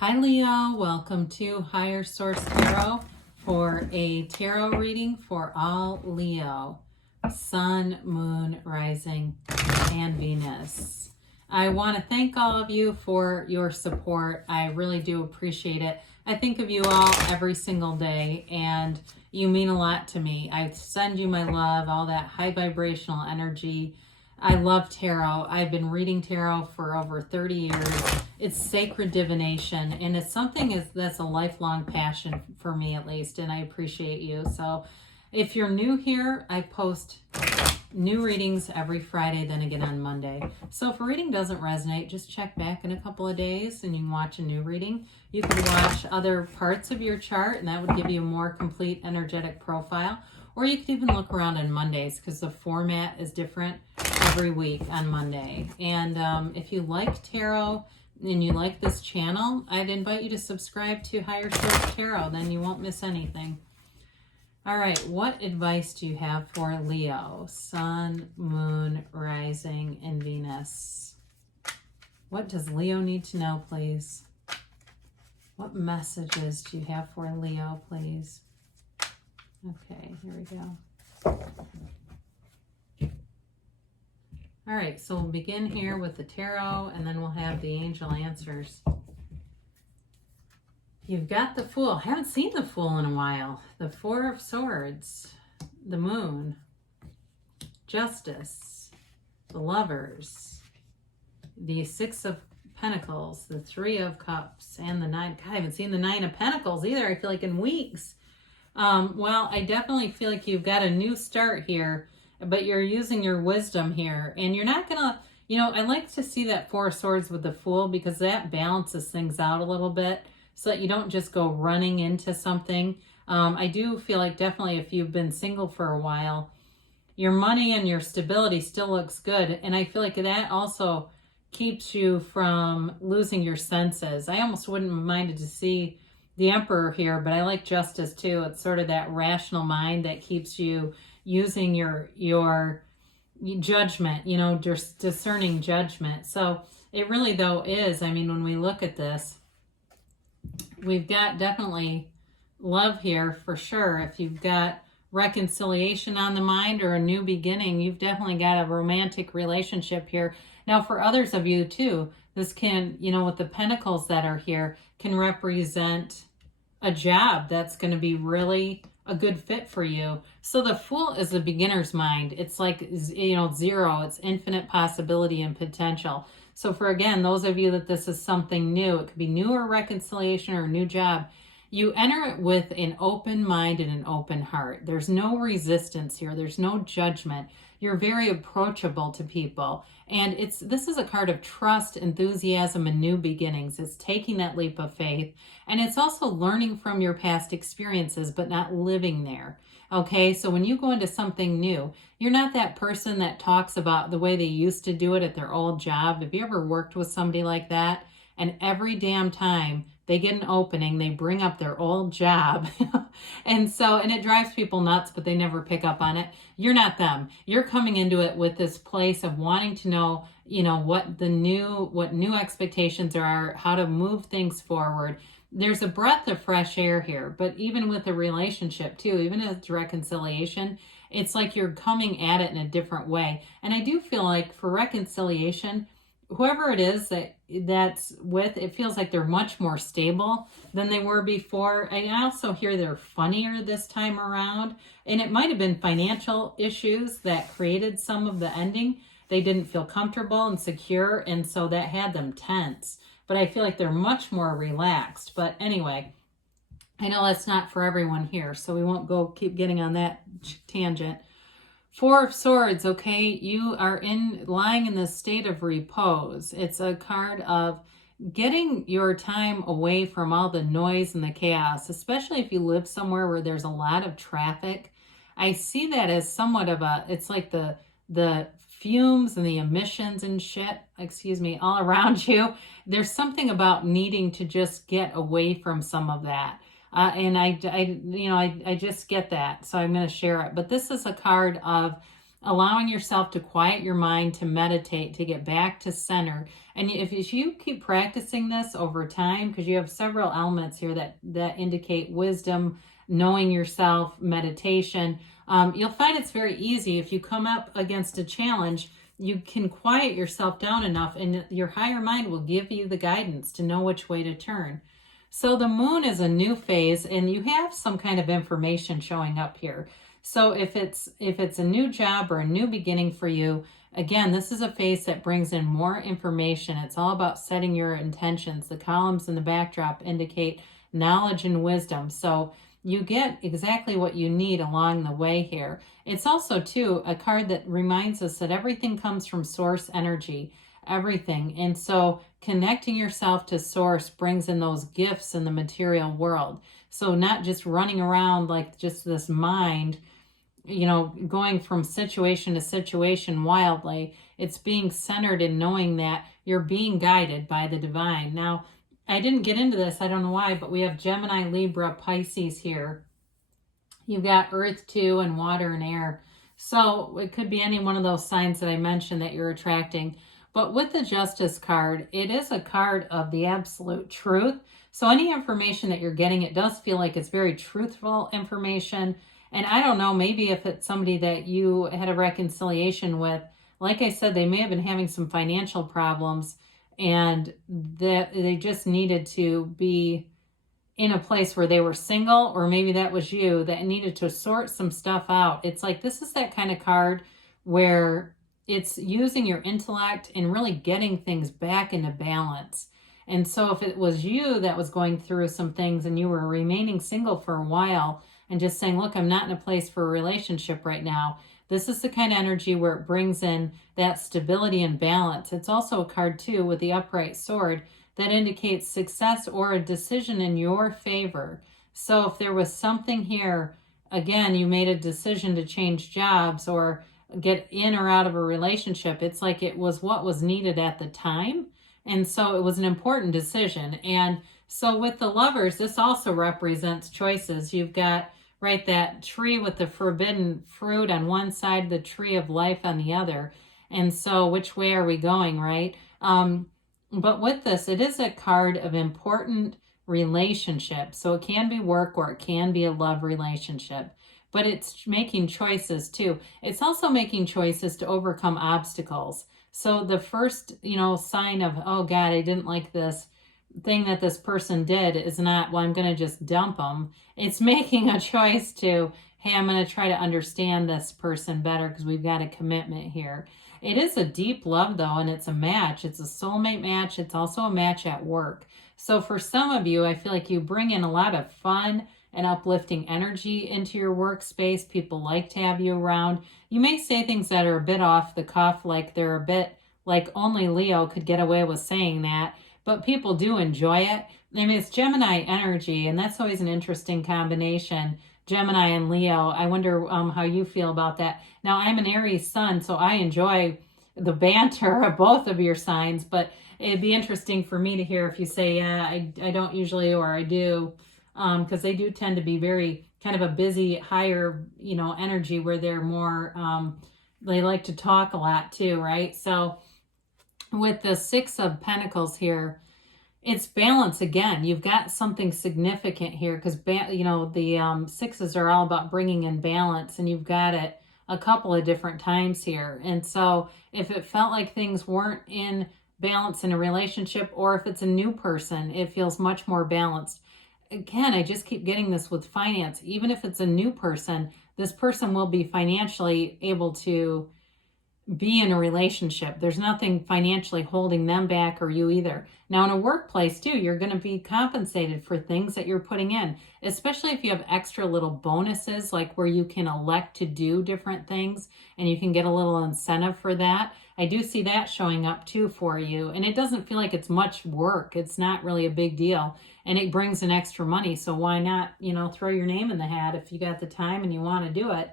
Hi Leo, welcome to Higher Source Tarot for a tarot reading for all Leo, Sun, Moon, Rising, and Venus. I want to thank all of you for your support. I really do appreciate it. I think of you all every single day and you mean a lot to me. I send you my love, all that high vibrational energy. I love tarot. I've been reading tarot for over 30 years. It's sacred divination, and it's something that's a lifelong passion for me, at least, and I appreciate you. So if you're new here, I post new readings every Friday, then again on Monday. So if a reading doesn't resonate, just check back in a couple of days and you can watch a new reading. You can watch other parts of your chart, and that would give you a more complete energetic profile. Or you could even look around on Mondays because the format is different every week on Monday. And if you like tarot and you like this channel, I'd invite you to subscribe to Higher Source Tarot. Then you won't miss anything. All right, what advice do you have for Leo? Sun, Moon, Rising, and Venus. What does Leo need to know, please? What messages do you have for Leo, please? Okay, here we go. All right, so we'll begin here with the tarot, and then we'll have the angel answers. You've got the Fool. I haven't seen the Fool in a while. The Four of Swords, the Moon, Justice, the Lovers, the Six of Pentacles, the Three of Cups, and the Nine. God, I haven't seen the Nine of Pentacles either, I feel like, in weeks. Well, I definitely feel like you've got a new start here, but you're using your wisdom here, and you're not gonna, I like to see that Four of Swords with the Fool because that balances things out a little bit so that you don't just go running into something. I do feel like definitely if you've been single for a while, your money and your stability still looks good, and I feel like that also keeps you from losing your senses. I almost wouldn't have minded to see the Emperor here, but I like Justice too. It's sort of that rational mind that keeps you using your judgment, discerning judgment. So it really though is, when we look at this, we've got definitely love here for sure. If you've got reconciliation on the mind or a new beginning, you've definitely got a romantic relationship here. Now for others of you too, this can, with the pentacles that are here, can represent a job that's going to be really a good fit for you. So the Fool is a beginner's mind. It's like, zero. It's infinite possibility and potential. So for, again, those of you that this is something new, it could be new or reconciliation or a new job, you enter it with an open mind and an open heart. There's no resistance here. There's no judgment. You're very approachable to people. And this is a card of trust, enthusiasm, and new beginnings. It's taking that leap of faith. And it's also learning from your past experiences, but not living there. Okay, so when you go into something new, you're not that person that talks about the way they used to do it at their old job. Have you ever worked with somebody like that? And every damn time they get an opening, they bring up their old job. and it drives people nuts, but they never pick up on it. You're not them. You're coming into it with this place of wanting to know, what new expectations are, how to move things forward. There's a breath of fresh air here, but even with a relationship too, even as reconciliation, it's like you're coming at it in a different way. And I do feel like for reconciliation, whoever it is that's with, it feels like they're much more stable than they were before. I also hear they're funnier this time around, and it might have been financial issues that created some of the ending. They didn't feel comfortable and secure, and so that had them tense. But I feel like they're much more relaxed. But anyway, I know that's not for everyone here, so we won't keep getting on that tangent. Four of Swords, okay, you are lying in the state of repose. It's a card of getting your time away from all the noise and the chaos, especially if you live somewhere where there's a lot of traffic. I see that as somewhat of it's like the fumes and the emissions and shit, all around you. There's something about needing to just get away from some of that. And I just get that, so I'm going to share it. But this is a card of allowing yourself to quiet your mind, to meditate, to get back to center. And if you keep practicing this over time, because you have several elements here that indicate wisdom, knowing yourself, meditation, you'll find it's very easy. If you come up against a challenge, you can quiet yourself down enough and your higher mind will give you the guidance to know which way to turn. So the moon is a new phase, and you have some kind of information showing up here. So if it's a new job or a new beginning for you, again, this is a phase that brings in more information. It's all about setting your intentions. The columns in the backdrop indicate knowledge and wisdom. So you get exactly what you need along the way here. It's also, too, a card that reminds us that everything comes from source energy, everything. And so connecting yourself to source brings in those gifts in the material world. So not just running around like just this mind, going from situation to situation wildly. It's being centered in knowing that you're being guided by the divine. Now, I didn't get into this, I don't know why, but we have Gemini, Libra, Pisces here. You've got Earth too, and water and air. So it could be any one of those signs that I mentioned that you're attracting. But with the Justice card, it is a card of the absolute truth. So any information that you're getting, it does feel like it's very truthful information. And I don't know, maybe if it's somebody that you had a reconciliation with, like I said, they may have been having some financial problems and that they just needed to be in a place where they were single, or maybe that was you that needed to sort some stuff out. It's like, this is that kind of card where it's using your intellect and really getting things back into balance. And so if it was you that was going through some things and you were remaining single for a while and just saying, look, I'm not in a place for a relationship right now, this is the kind of energy where it brings in that stability and balance. It's also a card too with the upright sword that indicates success or a decision in your favor. So if there was something here, again, you made a decision to change jobs or get in or out of a relationship, it's like it was what was needed at the time. And so it was an important decision. And so with the Lovers, this also represents choices. You've got, right, that tree with the forbidden fruit on one side, the tree of life on the other. And so which way are we going, right? But with this, it is a card of important relationships. So it can be work or it can be a love relationship. But it's making choices too. It's also making choices to overcome obstacles. So the first, sign of, oh God, I didn't like this thing that this person did is not, well, I'm going to just dump them. It's making a choice to, hey, I'm going to try to understand this person better because we've got a commitment here. It is a deep love though, and it's a match. It's a soulmate match. It's also a match at work. So for some of you, I feel like you bring in a lot of fun and uplifting energy into your workspace. People like to have you around. You may say things that are a bit off the cuff, like they're a bit like only Leo could get away with saying that, but people do enjoy it. I mean, it's Gemini energy, and that's always an interesting combination, Gemini and Leo. I wonder how you feel about that. Now, I'm an Aries sun, so I enjoy the banter of both of your signs, but it'd be interesting for me to hear if you say, yeah, I don't usually, or I do, because they do tend to be very kind of a busy, higher, energy where they're more, they like to talk a lot too, right? So with the Six of Pentacles here, it's balance again. You've got something significant here because, the sixes are all about bringing in balance, and you've got it a couple of different times here. And so if it felt like things weren't in balance in a relationship, or if it's a new person, it feels much more balanced. Again, I just keep getting this with finance. Even if it's a new person, this person will be financially able to be in a relationship. There's nothing financially holding them back or you either. Now in a workplace too, you're going to be compensated for things that you're putting in, especially if you have extra little bonuses, like where you can elect to do different things and you can get a little incentive for that. I do see that showing up too for you. And it doesn't feel like it's much work. It's not really a big deal. And it brings in extra money. So why not, throw your name in the hat if you got the time and you want to do it.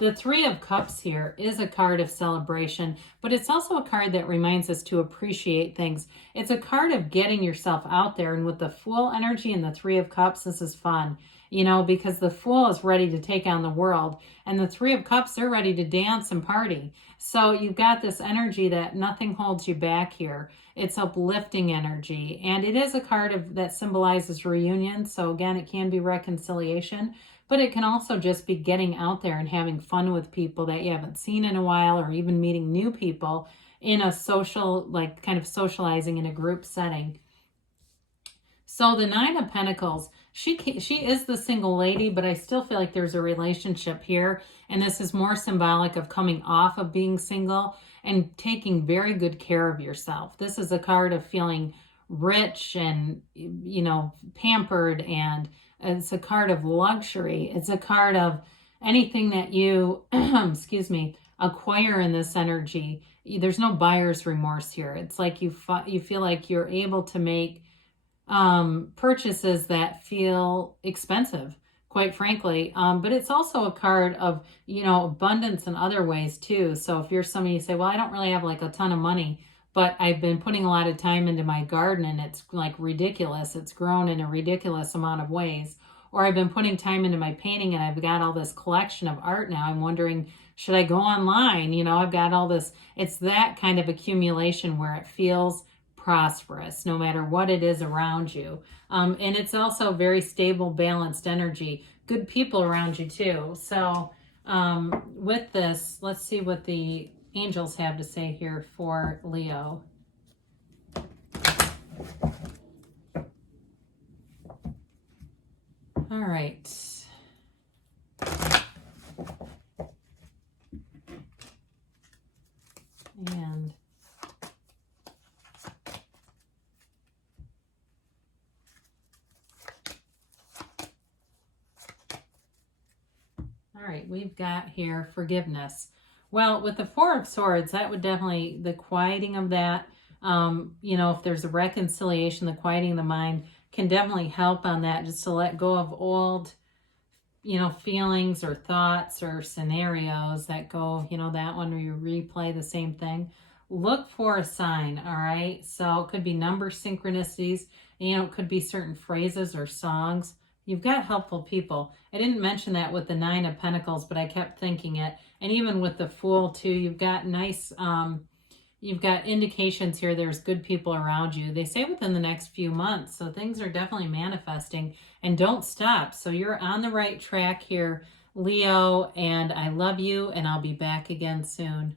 The Three of Cups here is a card of celebration, but it's also a card that reminds us to appreciate things. It's a card of getting yourself out there, and with the Fool energy and the Three of Cups, this is fun, you know, because the Fool is ready to take on the world, and the Three of Cups, they're ready to dance and party. So you've got this energy that nothing holds you back here. It's uplifting energy, and it is a card that symbolizes reunion. So again, it can be reconciliation, but it can also just be getting out there and having fun with people that you haven't seen in a while, or even meeting new people in a social, like kind of socializing in a group setting. So the Nine of Pentacles, she is the single lady, but I still feel like there's a relationship here. And this is more symbolic of coming off of being single and taking very good care of yourself. This is a card of feeling rich and, you know, pampered, and it's a card of luxury. It's a card of anything that you, excuse me, acquire in this energy. There's no buyer's remorse here. It's like you feel like you're able to make purchases that feel expensive, quite frankly. But it's also a card of, you know, abundance in other ways too. So if you're somebody, you say, well, I don't really have like a ton of money, but I've been putting a lot of time into my garden and it's like ridiculous. It's grown in a ridiculous amount of ways. Or I've been putting time into my painting and I've got all this collection of art now. I'm wondering, should I go online? You know, I've got all this. It's that kind of accumulation where it feels prosperous no matter what it is around you. And it's also very stable, balanced energy. Good people around you too. So with this, let's see what the angels have to say here for Leo. All right. And all right, we've got here forgiveness. Well, with the Four of Swords, that would definitely, the quieting of that, you know, if there's a reconciliation, the quieting of the mind can definitely help on that, just to let go of old, you know, feelings or thoughts or scenarios that go, you know, that one where you replay the same thing. Look for a sign, all right? So it could be number synchronicities, you know, it could be certain phrases or songs. You've got helpful people. I didn't mention that with the Nine of Pentacles, but I kept thinking it. And even with the Fool too, you've got nice, you've got indications here there's good people around you. They say within the next few months, so things are definitely manifesting, and don't stop. So you're on the right track here, Leo, and I love you, and I'll be back again soon.